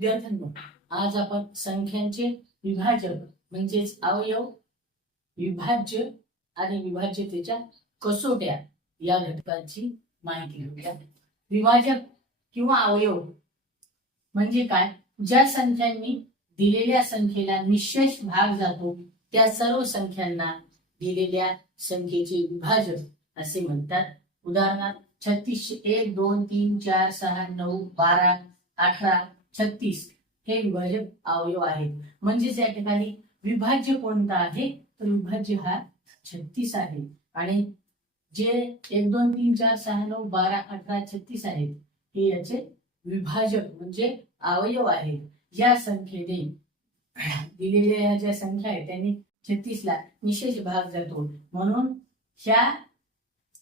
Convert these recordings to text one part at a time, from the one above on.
विद्यार्थ्यांनो, आज आपण संख्यांचे विभाजक म्हणजेच अवयव, विभाज्य आणि विभाज्यतेच्या कसोट्या या घटकांची माहिती घेऊया. विभाजक किंवा अवयव म्हणजे काय? ज्या संख्यांनी दिलेल्या संख्येला निशेष भाग जातो त्या सर्व संख्यांना दिलेल्या संख्येचे विभाजक असे म्हणतात. उदाहरणार्थ 36, 1, 2, 3, 4, 6, 9, 12, 18, 36 हे विभाजक अवयव आहेत. म्हणजेच या ठिकाणी विभाज्य कोणता आहे? तर विभाज्य हा 36 आहे. आणि जे 1, 2, 3, 4, 6, 9, 12, 18, 36 आहेत हे याचे विभाजक म्हणजे अवयव आहेत. या संख्येने दिलेल्या ज्या संख्या आहेत त्यांनी 36 ला निशेष भाग जातो, म्हणून ह्या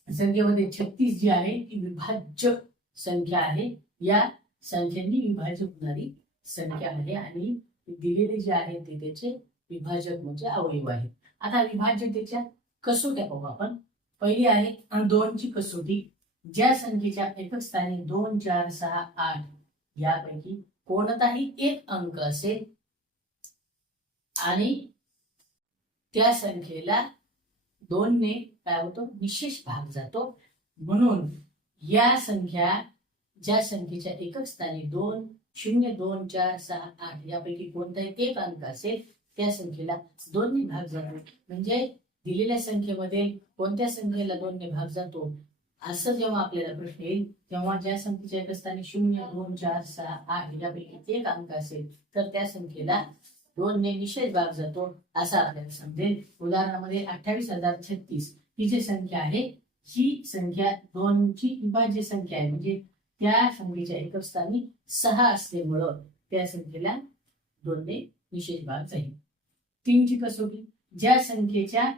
संख्येमध्ये 36 जी आहे ती विभाज्य संख्या आहे. या संख्यांनी विभाज्य होणारी संख्या आहे आणि दिलेले जे आहे ते त्याचे विभाजक म्हणजे अवयव आहे. आता विभाज्यतेच्या कसोट्या पाहू आपण. पहिली आहे 2 ची कसोटी. ज्या संख्येच्या एकक स्थानी 2, 4, 6, 8 यापैकी कोणताही एक अंक असेल आणि त्या संख्येला 2 ने काय होतो? निशेष भाग जातो. म्हणून या संख्या ज्या संख्येच्या एकक स्थानी 2, 0, 2, 4, 6, 8 यापैकी कोणताही एक अंक असेल त्या संख्येला 2 ने भाग जातो. म्हणजे दिलेल्या संख्येमध्ये कोणत्या संख्येला 2 ने भाग जातो असं जेव्हा आपल्याला प्रश्न येईल तेव्हा ज्या संख्येच्या एकक स्थानी 0, 2, 4, 6, 8 यापैकी एक अंक असेल तर त्या संख्येला 2 ने निशेष भाग जातो असं आपल्याला समजेल. उदाहरणामध्ये 28,036 ही जी संख्या आहे ही संख्या 2 ची विभाज्य संख्या आहे. म्हणजे त्या संख्येच्या एकक स्थानी 6 असल्यामुळं त्या संख्येला 2 ने निशेष भाग जाईल. 3 ची कसोटी. ज्या संख्येच्या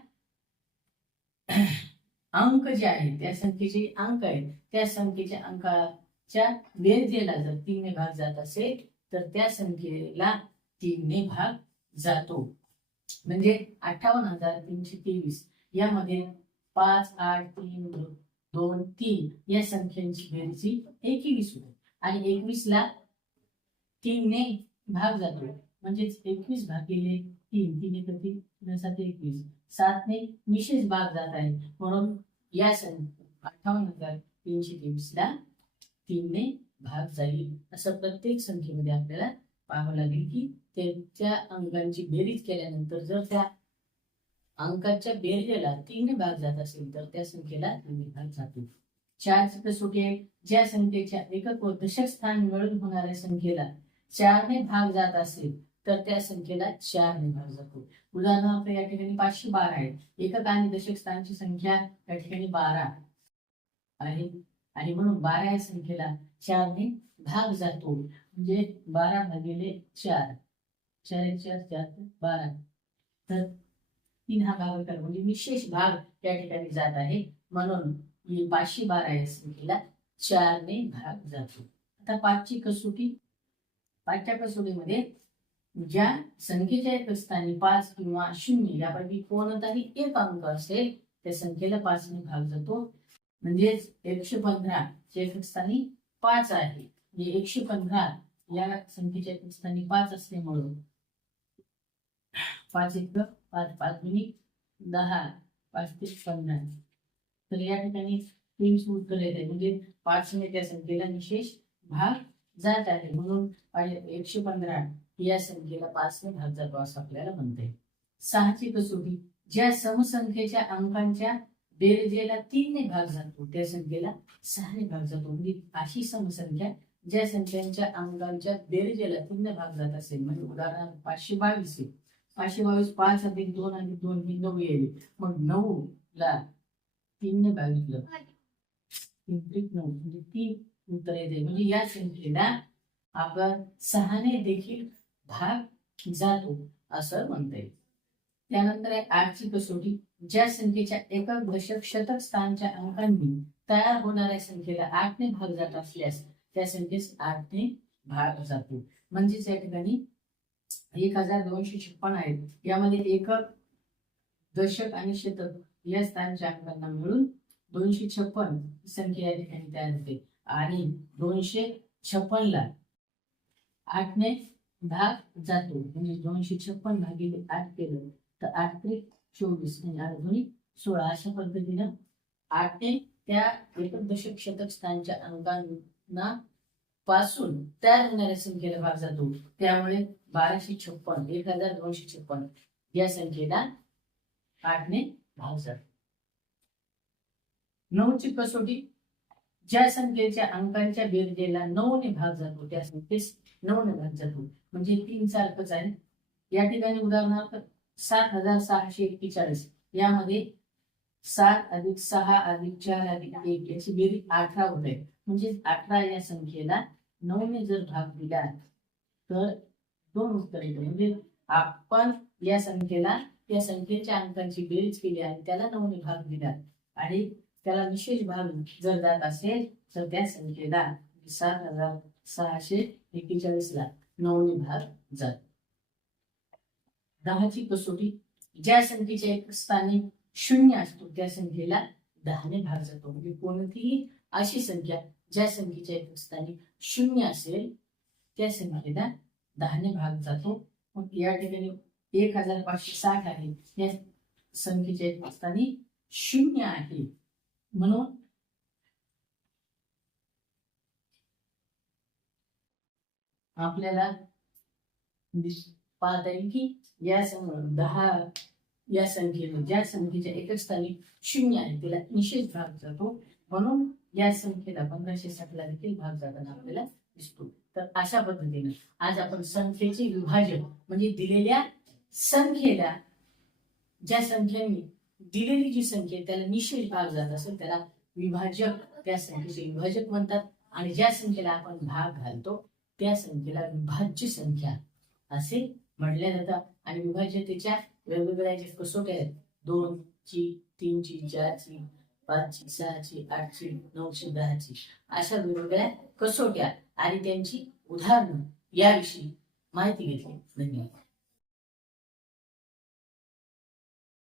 अंक जे आहेत त्या संख्येचे अंक आहेत त्या संख्येच्या अंकाच्या बेरजेला जर 3 ने भाग जात असेल तर त्या संख्येला 3 ने भाग जातो. म्हणजे 58,323 यामध्ये 5, 8, 3, 2, 3 या संख्यांची बेरजी 21 होते आणि 21 ला 3 ने भाग जातो. म्हणजेच 21 भागिले 3, 3 एक 3, 7 21, 7 ने निशेष भाग जात आहे. म्हणून या 58,323 ला 3 ने भाग जाईल. असं प्रत्येक संख्येमध्ये आपल्याला पाहावं लागेल की त्यांच्या अंकांची बेरीज केल्यानंतर जर त्या अंकाच्या बेरजेला 3 ने भाग जात असेल तर त्या संख्येला 3 ने भाग जातो. 4 ची कसोटी आहे. ज्या संख्येच्या एकक व दशक स्थान मिळून होणाऱ्या संख्येला 4 ने भाग जात असेल तर त्या संख्येला 4 ने भाग जातो. उदाहरणार्थ या ठिकाणी 512 आहे. एकक आणि दशक स्थानाची संख्या या ठिकाणी 12 आहे आणि म्हणून 12 या संख्येला 4 ने भाग जातो. म्हणजे 12 भागिले 4, 4 1 4 4 12 तर 3 हा भागाकार म्हणजे निशेष भाग या ठिकाणी जात आहे. म्हणून 512 या संख्येला 4 ने भाग जातो. आता 5 ची कसोटी. 5 च्या कसोटीमध्ये ज्या संख्येच्या एकक स्थानी 5 किंवा 0 यापैकी कोणताही एक अंक असेल त्या संख्येला 5 ने भाग जातो. म्हणजेच 115 च्या एकक स्थानी 5 आहे. 115 या संख्येच्या एकक स्थानी 5 असल्यामुळं 5 1 5 5 मिनिट 10 5 3 15 तर या ठिकाणी 3 उत्तर येते. म्हणजे 5 ने त्या संख्येला निशेष भाग जात आहे. म्हणून 115 या संख्येला 5 ने भाग जातो असं आपल्याला म्हणता येईल. 6 ची कसोटी. ज्या समसंख्येच्या अंकांच्या बेरजेला 3 ने भाग जातो त्या संख्येला 6 ने भाग जातो. म्हणजे अशी समसंख्या ज्या संख्यांच्या अंकांच्या बेरजेला 3 ने भाग जात असेल. म्हणजे उदाहरणार्थ 522 आहे. 522 5 अधिक 2 अधिक 2 ही 9 येईल. मग 9 ला 3 ने भागितलं 3 त्रिक 9 म्हणजे 3 उत्तर येते. म्हणजे या संख्येला आपण 6 ने देखील भाग जातो असं म्हणता येईल. त्यानंतर आहे 8 ची कसोटी. ज्या संख्येच्या एकक दशक शतक स्थानच्या अंकांनी तयार होणाऱ्या संख्येला 8 ने भाग जात असल्यास त्या संख्येस 8 ने भाग जातो. म्हणजेच या ठिकाणी 1256 आहेत. यामध्ये एकक दशक आणि शतक या स्थानच्या अंकांना मिळून 256 संख्या या ठिकाणी तयार होते आणि 256 ला 8ने भाग जातो म्हणजे 256 भागिले 8 केलं तर 8 त्रिक 24 आणि 8 दुनी 16 अशा पद्धतीनं 8ने त्या एकक दशक शतक स्थानच्या अंकांना पासून तयार होणाऱ्या संख्येला भाग जातो. त्यामुळे 1256 1256 या संख्येला 8ने भाग जातो. 9ची कसोटी ज्या संख्येच्या अंकांच्या बेरजेला 9ने भाग जातो त्या संख्येस 9ने भाग जातो म्हणजे 3 सारखंच आहे. या ठिकाणी उदाहरणार्थ 7641 यामध्ये 7 अधिक 6 अधिक 4 अधिक 1 याची बेरीज 18 होते. म्हणजे 18 या संख्येला 9ने जर भाग दिला तर 2 उत्तर येते. म्हणजे आपण या संख्येला त्या संख्येच्या अंकांची बेरीज केली आणि त्याला 9ने भाग दिला आणि त्याला विशेष भाग जर जात असेल तर त्या संख्येला 7641 ला 9ने भाग जातो. 10ची कसोटी ज्या संख्येच्या एक स्थानी 0 असतो त्या संख्येला 10ने भाग जातो. म्हणजे कोणतीही अशी संख्या ज्या संख्येच्या एक स्थानी 0 असेल त्या संख्येला 10ने भाग जातो. मग या ठिकाणी 1560 आहे या संख्येच्या एक स्थानी 0 आहे म्हणून आपल्याला पाहता येईल की या 10 या संख्येला ज्या संख्येच्या एकक स्थानी 0 आहे त्याला निषेध भाग जातो म्हणून या संख्येला 1560 ला देखील भाग जाताना आपल्याला दिसतो. तर अशा पद्धतीने आज आपण संख्येचे विभाजन म्हणजे दिलेल्या संख्येला ज्या संख्यांनी दिलेली जी संख्या त्याला निषेध भाग जात असेल त्याला विभाजक त्या संख्येचे विभाजक म्हणतात आणि ज्या संख्येला आपण भाग घालतो त्या संख्येला विभाज्य संख्या असे म्हटले जातात. आणि विभाज्यतेच्या वेगवेगळ्या ज्या कसोट्या आहेत 2 ची 3 ची 4 ची 5 ची 6 ची 8 ची 9 ची 10 ची अशा वेगवेगळ्या कसोट्या आणि त्यांची उदाहरणं याविषयी माहिती घेतली. धन्यवाद.